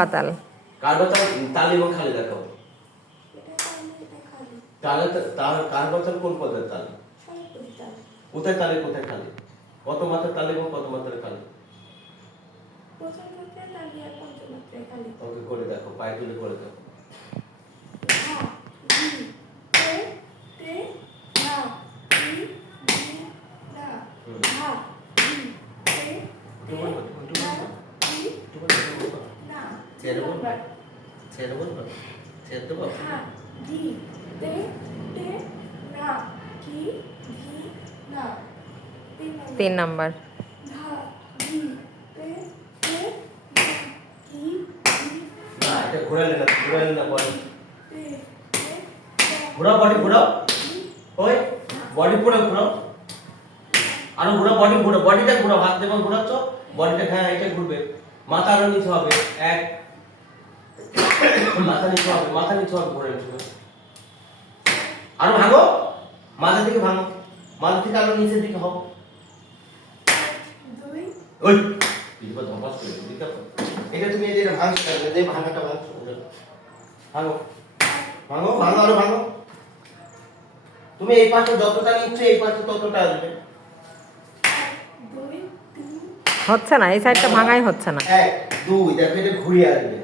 বাতাল। কার বাতাল তালি এবং খালি দেখো। তালে কার বাতাল কোন পদের তাল? কোথায় তালে কোথায় খালি? কত মাত্রার তালে এবং কত মাত্রার খালি? প্রথম মাত্রায় তালি আর পঞ্চম মাত্রায় খালি। ওকে করে দেখো, পায়ে তুলে করে দেখো। তিন নাম্বার। না, এটা ঘোরালে না বডি। ঘোরাও বডি ঘোরাও। ওই বডি পুরো ঘোরাও। আরো ঘোরাও বডিটা ঘোরাও, হাত দিয়ে ঘোরাচ্ছ বডিটা, হ্যাঁ এটা ঘুরবে। মাথা আরো নিচে হবে, এক মাথা নিচে হবে ঘোরার সময়। আরো ভাঙো, মাথা থেকে ভাঙো, মাথা থেকে আরো নিচের দিকে হও। ওই বিপদ ধপাস করে দিতে হবে। এটা তুমি এই যে ভাঙছ, এই ভাঙাটা ভাঙছ, ভাঙো ভাঙো ভাঙো আরো ভাঙো। তুমি এই পাশে যতটা নিচ্ছ এই পাশে ততটা আসবে। হচ্ছে না, এই সাইডটা ভাঙাই হচ্ছে না। এক দুই, দেখো এটা ঘুরিয়ে আসবে।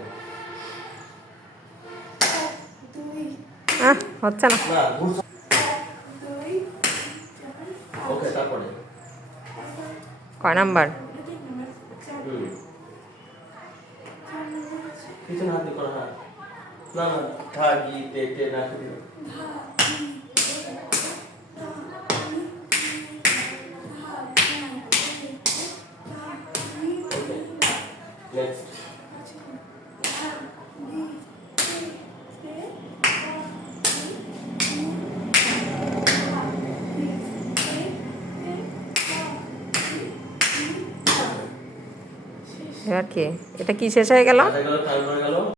হচ্ছে না। না ঘুরছে। ওকে তারপরে কয় নাম্বার? পিছনে হাত দিয়ে করো, হ্যাঁ। না না ধা গি তে তে না দিও। নেক্সট এবার কি, এটা কি শেষ হয়ে গেল? টাইম হয়ে গেল।